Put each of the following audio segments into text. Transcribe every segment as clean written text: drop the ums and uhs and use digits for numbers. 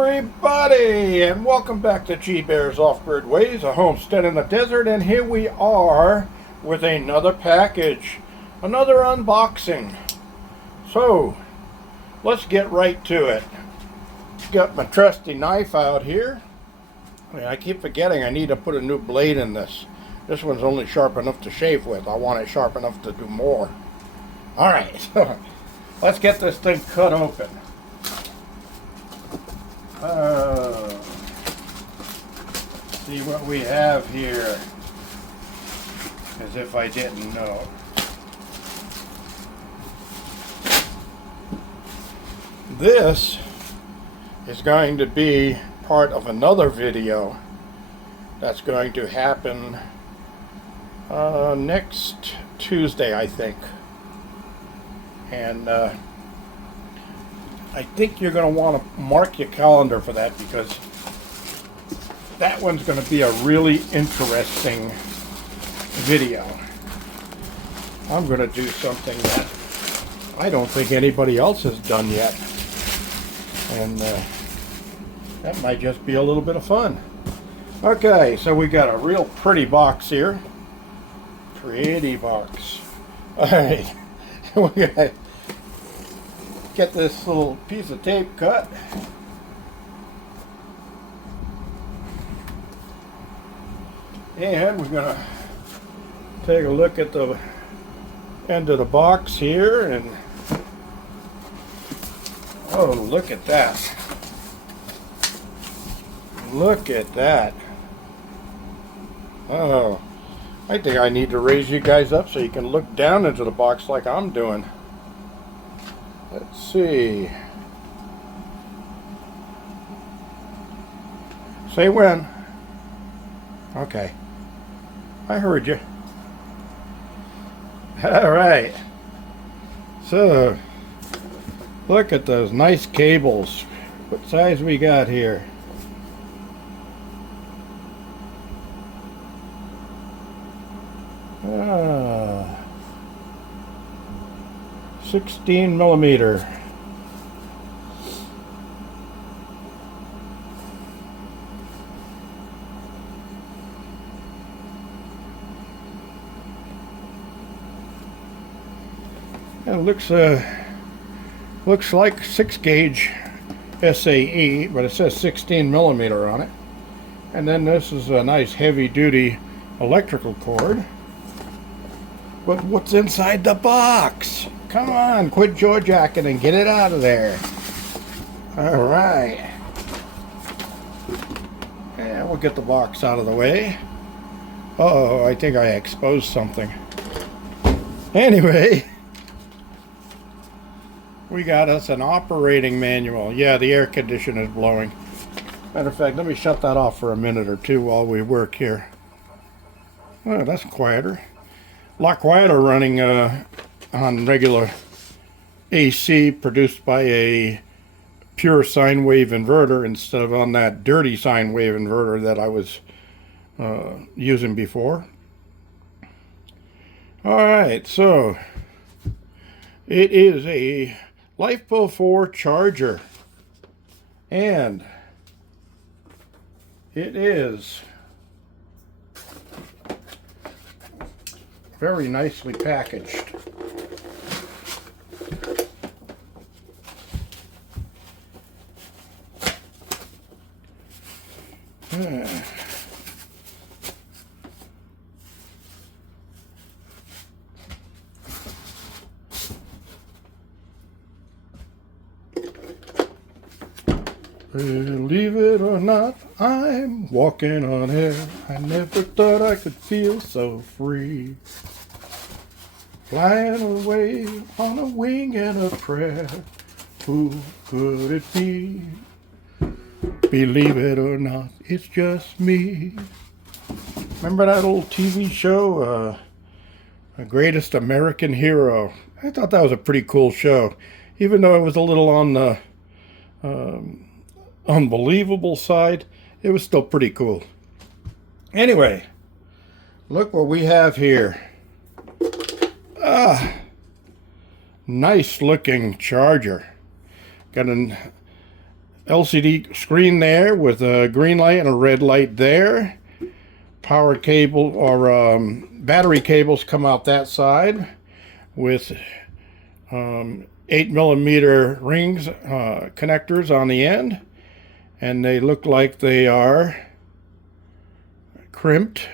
everybody, and welcome back to G Bear's Off-Grid Ways, a homestead in the desert. And here we are with another package, another unboxing. So let's get right to it. Got my trusty knife out here. I keep forgetting I need to put a new blade in this. This one's only sharp enough to shave with. I want it sharp enough to do more. Alright, so let's get this thing cut open. See what we have here, as if I didn't know. This is going to be part of another video that's going to happen next Tuesday, I think. And I think you're going to want to mark your calendar for that, because that one's going to be a really interesting video. I'm going to do something that I don't think anybody else has done yet. And that might just be a little bit of fun. Okay, so we got a real pretty box here. Pretty box. Alright, we got get this little piece of tape cut. And we're going to take a look at the end of the box here, and oh, look at that. Look at that. Oh, I think I need to raise you guys up so you can look down into the box like I'm doing. Let's see. Say when. Okay. I heard you. Alright. So, look at those nice cables. What size we got here? Ah. 16 millimeter. It looks like 6-gauge SAE, but it says 16 millimeter on it. And then this is a nice heavy-duty electrical cord. But what's inside the box? Come on, quit jaw-jacking and get it out of there. Alright. And we'll get the box out of the way. Uh-oh, I think I exposed something. Anyway, we got us an operating manual. Yeah, the air conditioner is blowing. Matter of fact, let me shut that off for a minute or two while we work here. Oh, that's quieter. A lot quieter running on regular AC produced by a pure sine wave inverter instead of on that dirty sine wave inverter that I was using before. Alright, so it is a LifePo 4 charger, and it is very nicely packaged. Believe it or not, I'm walking on air. I never thought I could feel so free. Flying away on a wing and a prayer. Who could it be? Believe it or not, it's just me. Remember that old TV show, The Greatest American Hero? I thought that was a pretty cool show, even though it was a little on the unbelievable side. It was still pretty cool. Anyway, look what we have here. Nice looking charger. Got LCD screen there with a green light and a red light there. Power cable or battery cables come out that side with 8mm rings, connectors on the end, and they look like they are crimped.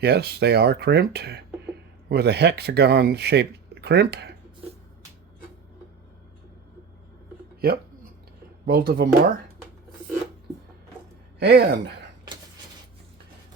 Yes, they are crimped with a hexagon shaped crimp. Yep, both of them are. And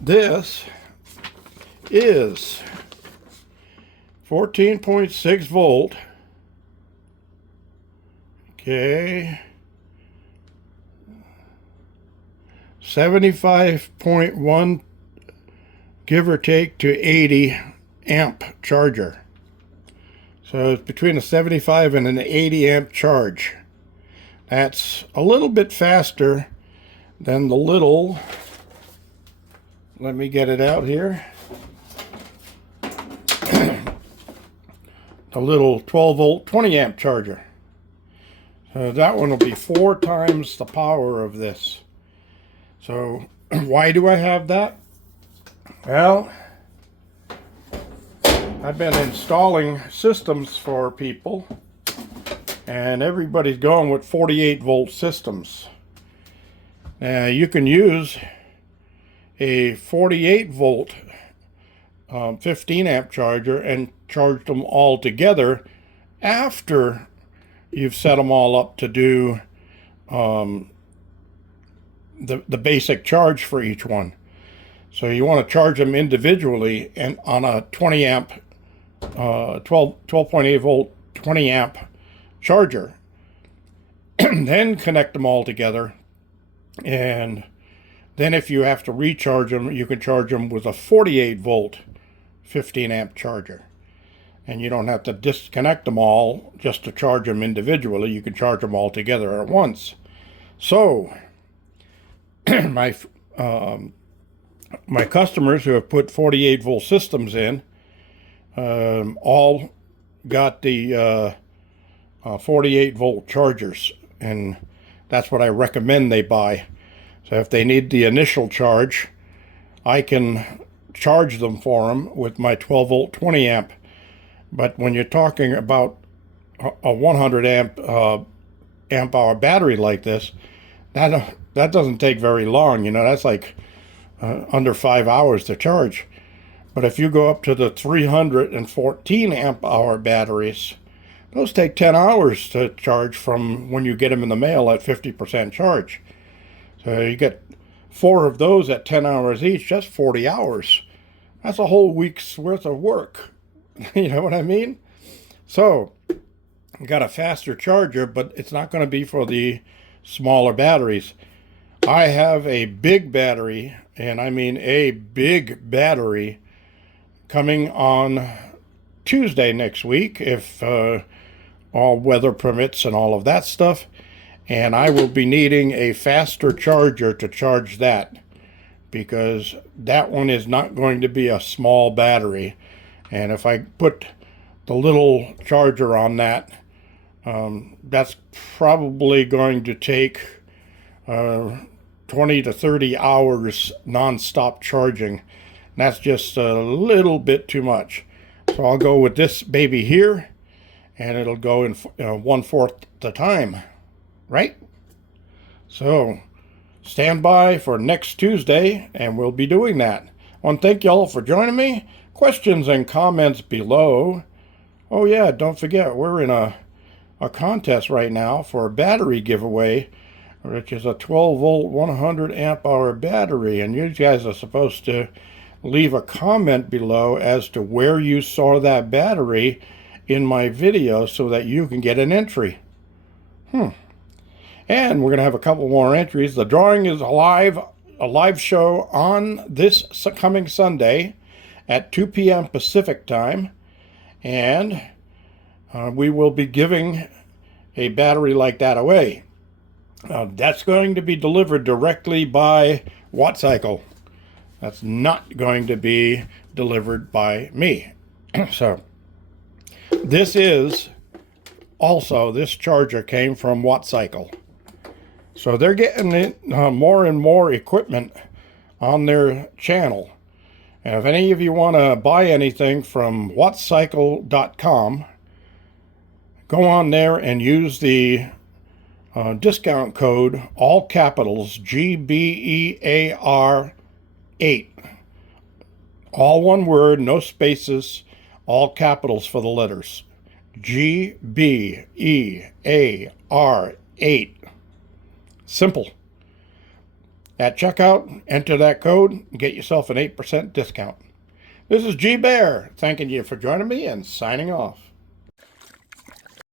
this is 14.6 volt. Okay. 75.1 give or take to 80 amp charger. So it's between a 75 and an 80 amp charge. That's a little bit faster than the little, let me get it out here, the little 12 volt 20 amp charger. So that one will be 4 times the power of this. So why do I have that? Well, I've been installing systems for people, and everybody's going with 48 volt systems. Now you can use a 48 volt 15 amp charger and charge them all together after you've set them all up to do the basic charge for each one. So you want to charge them individually and on a 20 amp 12.8 volt 20 amp charger, and then connect them all together. And then if you have to recharge them, you can charge them with a 48 volt 15 amp charger, and you don't have to disconnect them all just to charge them individually. You can charge them all together at once. So my customers who have put 48 volt systems in all got the 48 volt chargers, and that's what I recommend they buy. So if they need the initial charge, I can charge them for them with my 12 volt 20 amp. But when you're talking about a 100 amp hour battery like this, that doesn't take very long. You know, that's like under 5 hours to charge. But if you go up to the 314 amp hour batteries, those take 10 hours to charge from when you get them in the mail at 50% charge. So you get 4 of those at 10 hours each, just 40 hours. That's a whole week's worth of work. You know what I mean? So you got a faster charger, but it's not going to be for the smaller batteries. I have a big battery, and I mean a big battery, coming on Tuesday next week, if all weather permits and all of that stuff. And I will be needing a faster charger to charge that, because that one is not going to be a small battery. And if I put the little charger on that, that's probably going to take 20 to 30 hours non-stop charging. That's just a little bit too much. So I'll go with this baby here, and it'll go in 1/4 the time, right? So stand by for next Tuesday, and we'll be doing that. I want to thank y'all for joining me. Questions and comments below. Oh yeah, don't forget, we're in a contest right now for a battery giveaway, which is a 12 volt 100 amp hour battery, and you guys are supposed to leave a comment below as to where you saw that battery in my video so that you can get an entry. And we're going to have a couple more entries. The drawing is a live show on this coming Sunday at 2 p.m. Pacific time, and we will be giving a battery like that away. That's going to be delivered directly by WattCycle. That's not going to be delivered by me. So this is also, this charger came from WattCycle. So they're getting it, more and more equipment on their channel. And if any of you want to buy anything from WattCycle.com, go on there and use the discount code, all capitals, GBEAR 8. All one word, no spaces, all capitals for the letters. GBEAR 8. Simple. At checkout, enter that code and get yourself an 8% discount. This is G Bear, thanking you for joining me and signing off.